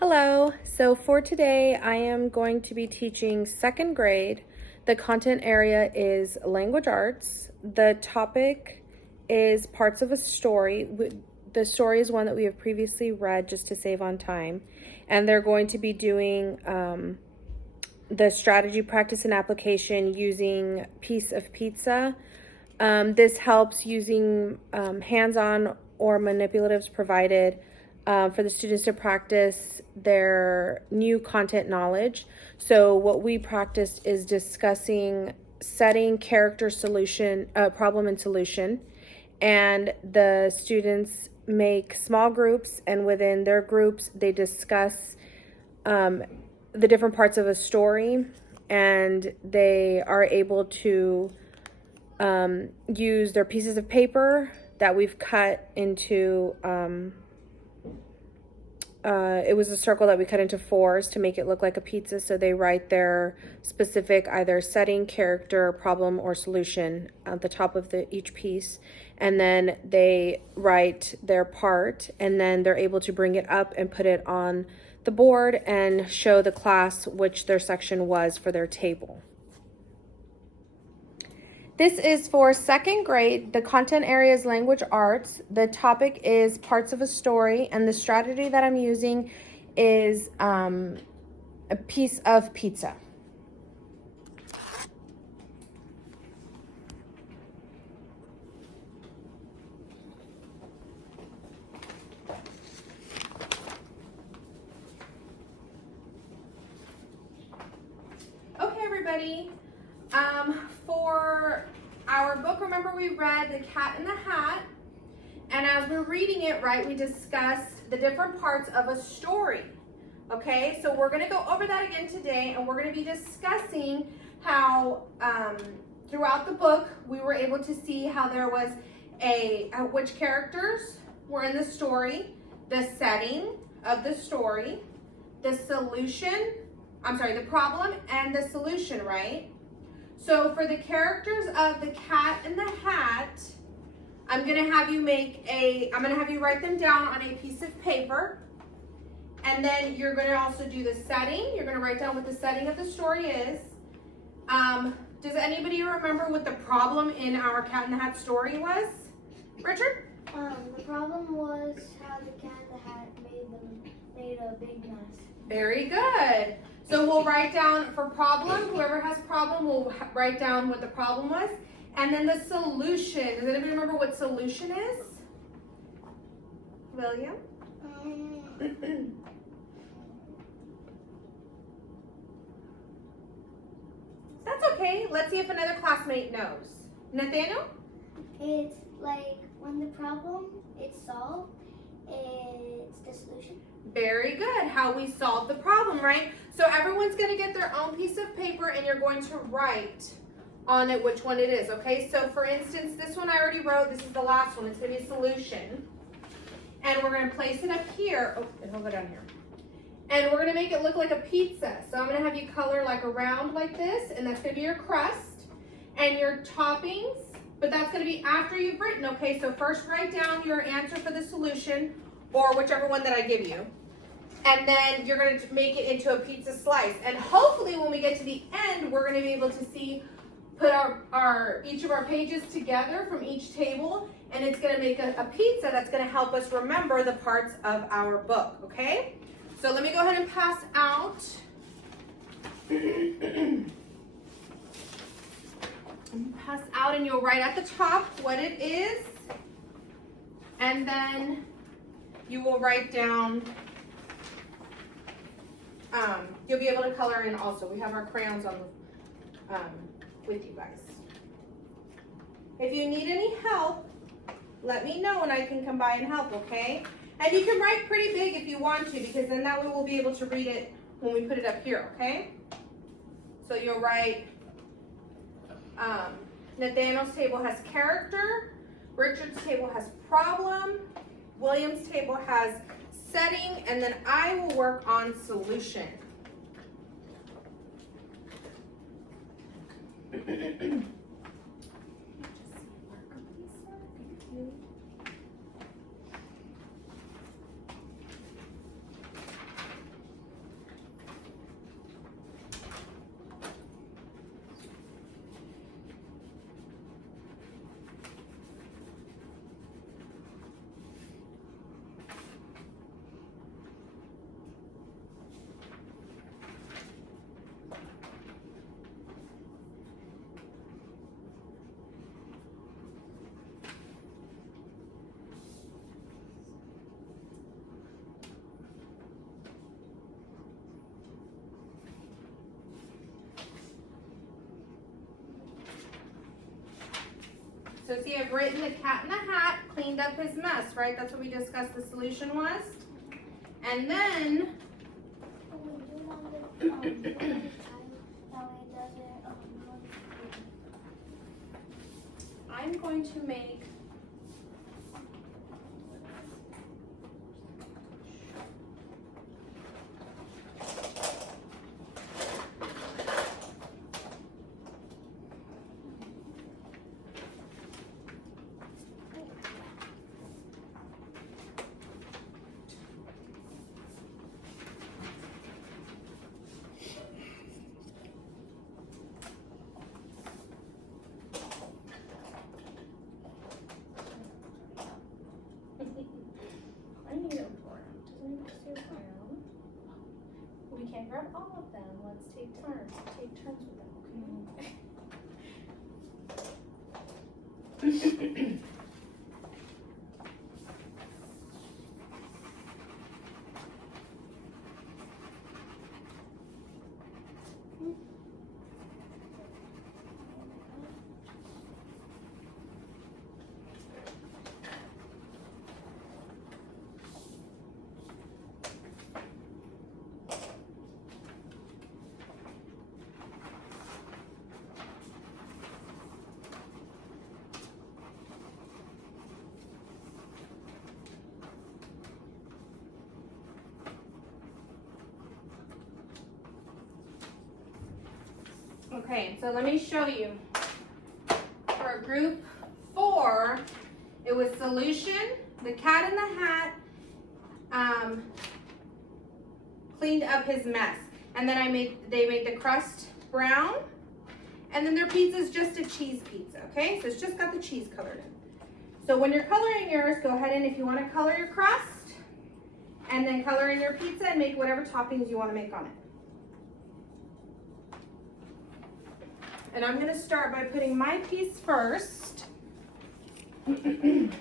Hello, so for today I am going to be teaching second grade. The content area is language arts. The topic is parts of a story. The story is one that we have previously read just to save on time. And they're going to be doing the strategy, practice, and application using Piece of Pizza. This helps using hands-on or manipulatives provided for the students to practice their new content knowledge. So what we practiced is discussing setting, character, solution, problem, and solution. And the students make small groups, and within their groups, they discuss the different parts of a story, and they are able to use their pieces of paper that we've cut into, it was a circle that we cut into fours to make it look like a pizza. So they write their specific either setting, character, problem, or solution at the top of each piece. And then they write their part, and then they're able to bring it up and put it on the board and show the class which their section was for their table. This is for second grade. The content area is language arts. The topic is parts of a story, and the strategy that I'm using is a piece of pizza. Okay, everybody. For our book, remember we read The Cat in the Hat, and as we're reading it, right, we discussed the different parts of a story. Okay, so we're going to go over that again today, and we're going to be discussing how throughout the book we were able to see how there was which characters were in the story, the setting of the story, the problem and the solution, right? So for the characters of The Cat in the Hat, I'm going to have you write them down on a piece of paper. And then you're going to also do the setting. You're going to write down what the setting of the story is. Does anybody remember what the problem in our Cat in the Hat story was? Richard? The problem was how the Cat in the Hat made a big mess. Very good. So we'll write down for problem, whoever has problem will write down what the problem was. And then the solution. Does anybody remember what solution is? William? That's okay. Let's see if another classmate knows. Nathaniel? It's like when the problem is solved, it's the solution. Very good. How we solve the problem, right? So everyone's going to get their own piece of paper, and you're going to write on it which one it is, okay? So for instance, this one I already wrote. This is the last one. It's going to be a solution. And we're going to place it up here. Oh, it'll go down here. And we're going to make it look like a pizza. So I'm going to have you color like around like this, and that's going to be your crust and your toppings. But that's going to be after you've written, okay? So first write down your answer for the solution, or whichever one that I give you. And then you're going to make it into a pizza slice. And hopefully when we get to the end, we're going to be able to put each of our pages together from each table, and it's going to make a pizza that's going to help us remember the parts of our book, okay? So let me go ahead and pass out. Pass out, and you'll write at the top what it is. And then you will write down, you'll be able to color in also. We have our crayons on with you guys. If you need any help, let me know and I can come by and help, okay? And you can write pretty big if you want to, because then that way we'll be able to read it when we put it up here, okay? So you'll write, Nathaniel's table has character, Richard's table has problem, William's table has setting, and then I will work on solution. So see, I've written the cat in the hat cleaned up his mess, right? That's what we discussed the solution was. And then, I'm going to make I need a brown. Doesn't it just say brown? We can't grab all of them. Let's take turns. Take turns with them, okay? Okay, so let me show you. For group 4, it was solution, the cat in the hat, cleaned up his mess. And then they made the crust brown. And then their pizza is just a cheese pizza, okay? So it's just got the cheese colored in. So when you're coloring yours, go ahead and if you want to color your crust, and then color in your pizza and make whatever toppings you want to make on it. And I'm going to start by putting my piece first. And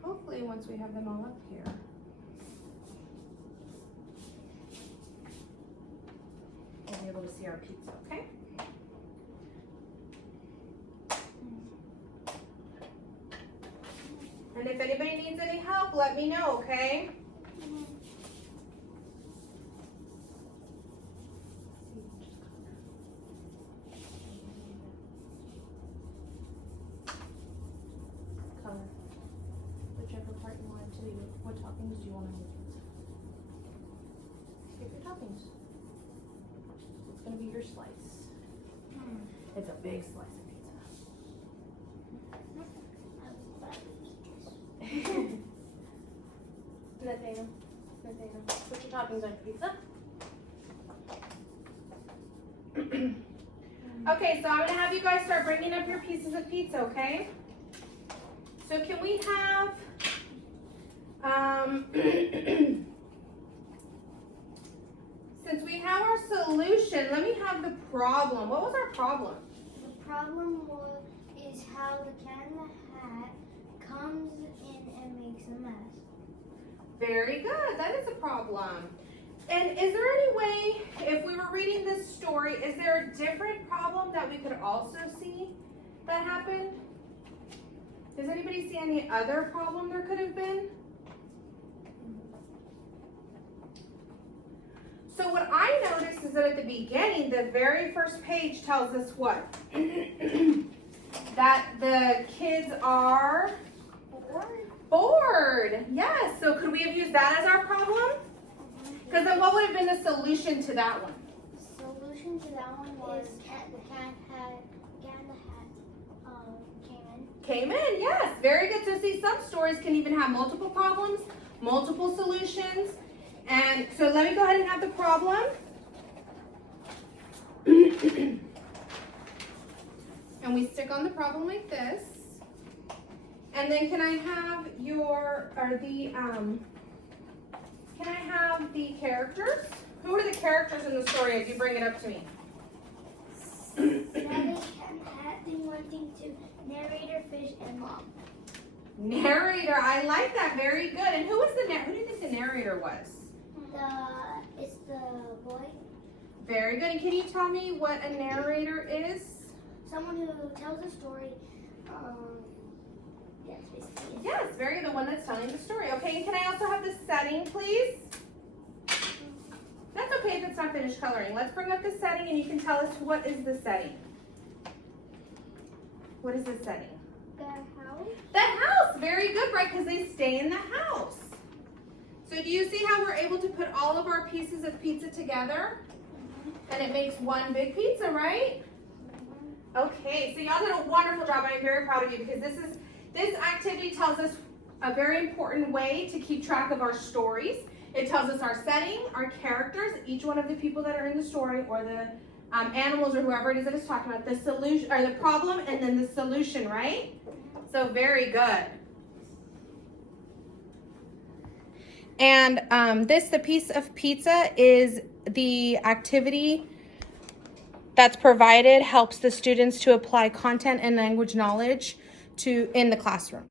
hopefully once we have them all up here, we'll be able to see our pizza, okay? And if anybody needs any help, let me know, okay? Color. Whichever part you want to do. What toppings do you want to make? Pick your toppings. It's going to be your slice. It's a big slice of pizza. Nathaniel, put your toppings on your pizza. Okay, so I'm going to have you guys start bringing up your pieces of pizza, okay? So can we have, since we have our solution, let me have the problem. What was our problem? The problem is how the cat in the hat comes in and makes a mess. Very good. That is a problem. And is there any way, if we were reading this story, is there a different problem that we could also see that happened? Does anybody see any other problem there could have been? So what I noticed is that at the beginning, the very first page tells us what? That the kids are bored. Yes. So could we have used that as our problem? Because then what would have been the solution to that one? The solution to that one was the cat in the hat Came in, yes. Very good. So see, some stories can even have multiple problems, multiple solutions. And so let me go ahead and have the problem. And we stick on the problem like this. And then can I have can I have the characters? Who are the characters in the story as you bring it up to me? Sally and Hat wanting to Narrator, fish, and mom. Narrator, I like that. Very good. And who was the who do you think the narrator was? It's the boy. Very good. And can you tell me what a narrator is? Someone who tells a story. Yes, basically. Yes, very good. The one that's telling the story. Okay, and can I also have the setting, please? That's okay if it's not finished coloring. Let's bring up the setting and you can tell us what is the setting. What is the setting? The house. The house. Very good, right? Because they stay in the house. So do you see how we're able to put all of our pieces of pizza together? And it makes one big pizza, right? Okay, so y'all did a wonderful job. I'm very proud of you because this activity tells us a very important way to keep track of our stories. It tells us our setting, our characters, each one of the people that are in the story, or the animals, or whoever it is that is talking about, the solution or the problem, and then the solution, right? So very good. And the piece of pizza is the activity that's provided, helps the students to apply content and language knowledge in the classroom.